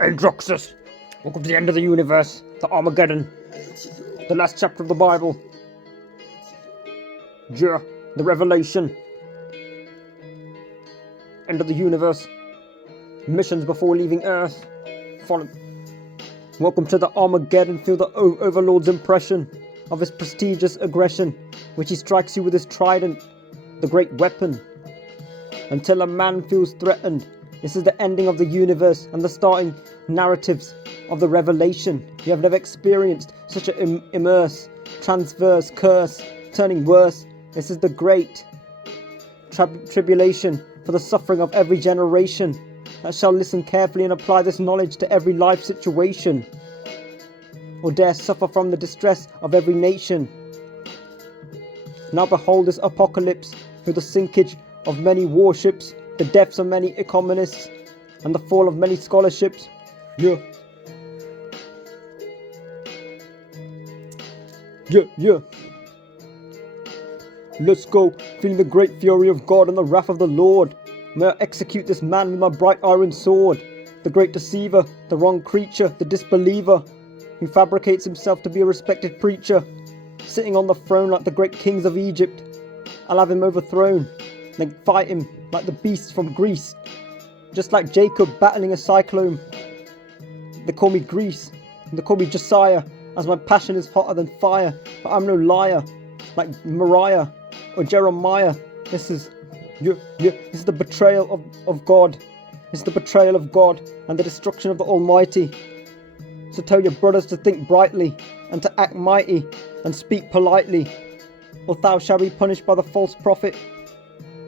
ADROXUS! Welcome to the end of the universe, the Armageddon, the last chapter of the Bible. Yeah, the revelation. End of the universe. Missions before leaving Earth. Follow. Welcome to the Armageddon. Feel the Overlord's impression of his prestigious aggression, which he strikes you with his trident, the great weapon. Until a man feels threatened. This is the ending of the universe and the starting narratives of the revelation. You have never experienced such an immerse, transverse curse, turning worse. This is the great tribulation for the suffering of every generation that shall listen carefully and apply this knowledge to every life situation, or dare suffer from the distress of every nation. Now behold this apocalypse through the sinkage of many warships, the deaths of many economists, and the fall of many scholarships. Yeah. Let's go, feeling the great fury of God and the wrath of the Lord. May I execute this man with my bright iron sword, the great deceiver, the wrong creature, the disbeliever, who fabricates himself to be a respected preacher, sitting on the throne like the great kings of Egypt. I'll have him overthrown, then fight him like the beasts from Greece, just like Jacob battling a cyclone. They call me Greece, they call me Josiah, as my passion is hotter than fire, but I'm no liar, like Mariah or Jeremiah. This is the betrayal of God. This is the betrayal of God and the destruction of the Almighty. So tell your brothers to think brightly and to act mighty and speak politely, or thou shalt be punished by the false prophet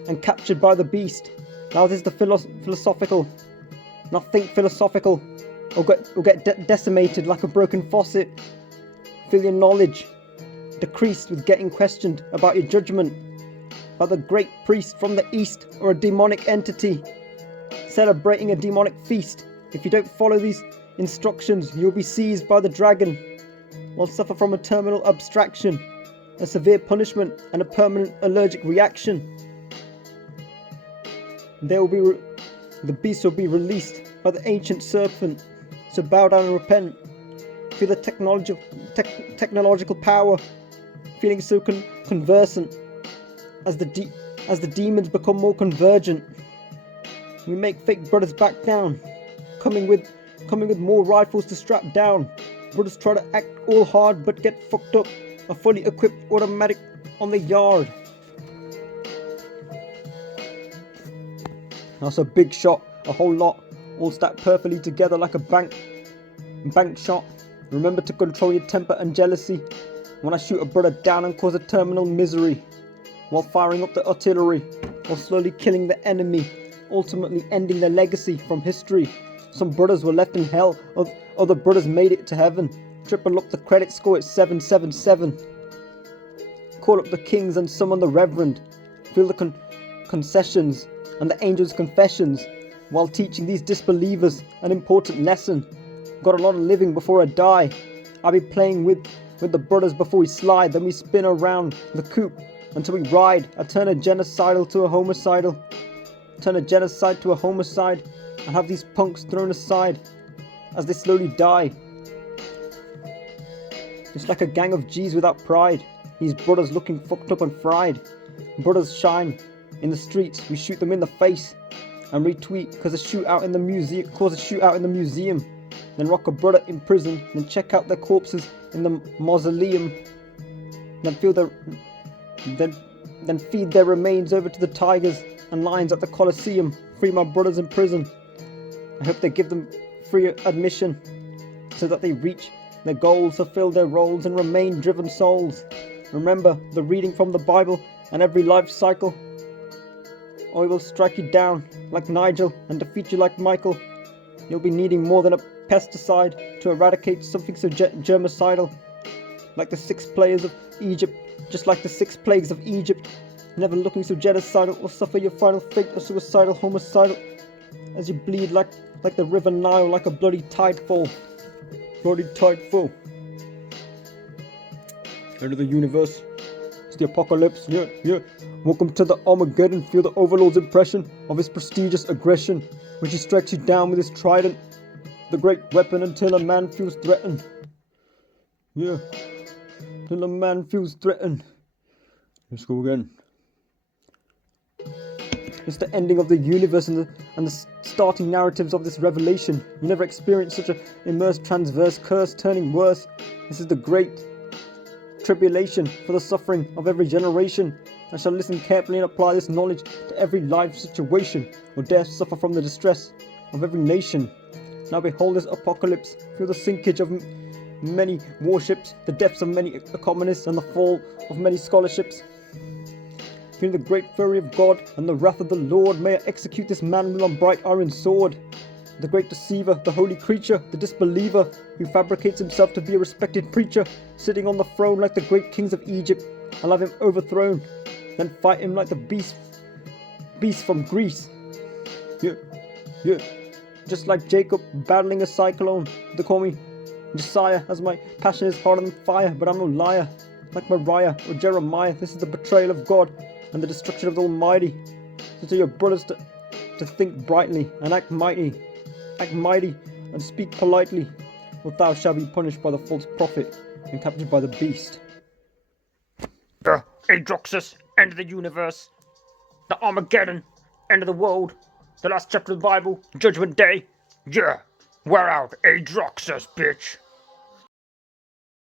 and captured by the beast. Now this is the philosophical. Now think philosophical, or get decimated like a broken faucet. Feel your knowledge decreased with getting questioned about your judgment by the great priest from the east, or a demonic entity celebrating a demonic feast. If you don't follow these instructions, you'll be seized by the dragon, or suffer from a terminal abstraction, a severe punishment, and a permanent allergic reaction. The beast will be released by the ancient serpent. So bow down and repent. Feel the technological power, feeling so conversant as the demons become more convergent. We make fake brothers back down, coming with more rifles to strap down. Brothers try to act all hard but get fucked up. A fully equipped automatic on the yard. That's a big shot, a whole lot, all stacked perfectly together like a bank shot. Remember to control your temper and jealousy when I shoot a brother down and cause a terminal misery, while firing up the artillery, or slowly killing the enemy, ultimately ending their legacy from history. Some brothers were left in hell, other brothers made it to heaven. Triple up the credit score at 777. Call up the kings and summon the reverend. Feel the concessions and the angels' confessions, while teaching these disbelievers an important lesson. Got a lot of living before I die. I'll be playing with the brothers before we slide, then we spin around the coupe until we ride. I turn a genocidal to a homicidal, turn a genocide to a homicide, and have these punks thrown aside as they slowly die. It's like a gang of G's without pride. These brothers looking fucked up and fried. Brothers shine in the streets, we shoot them in the face and retweet, cause a shootout in the museum. Then rock a brother in prison, then check out their corpses in the mausoleum. Then feed their remains over to the tigers and lions at the Colosseum. Free my brothers in prison. I hope they give them free admission, so that they reach their goals, fulfill their roles, and remain driven souls. Remember the reading from the Bible and every life cycle, or he will strike you down like Nigel and defeat you like Michael. You'll be needing more than a pesticide to eradicate something so germicidal, like the 6 plagues of Egypt, just like the 6 plagues of Egypt. Never looking so genocidal, or suffer your final fate of suicidal, homicidal, as you bleed like the river Nile, like a bloody tidefall. Bloody tidefall. End of the universe. It's the apocalypse. Yeah. Welcome to the Armageddon. Feel the Overlord's impression of his prestigious aggression, which he strikes you down with his trident, the great weapon until a man feels threatened. Yeah, till a man feels threatened. Let's go again. It's the ending of the universe and the starting narratives of this revelation. You never experienced such a immersed transverse curse turning worse. This is the great tribulation for the suffering of every generation. I shall listen carefully and apply this knowledge to every life situation, or dare suffer from the distress of every nation. Now behold this apocalypse, feel the sinkage of many warships, the deaths of many economists, and the fall of many scholarships. Feel the great fury of God and the wrath of the Lord. May I execute this man with a bright iron sword. The great deceiver, the holy creature, the disbeliever, who fabricates himself to be a respected preacher, sitting on the throne like the great kings of Egypt. I'll have him overthrown, then fight him like the beast from Greece. Yeah. Just like Jacob battling a cyclone. They call me Josiah, as my passion is harder than fire, but I'm no liar. Like Mariah or Jeremiah, this is the betrayal of God and the destruction of the Almighty. So to your brothers to think brightly and act mighty and speak politely, or thou shalt be punished by the false prophet and captured by the beast. The ADROXUS, end of the universe. The Armageddon, end of the world. The last chapter of the Bible, Judgment Day. Yeah, we're out, ADROXUS, bitch.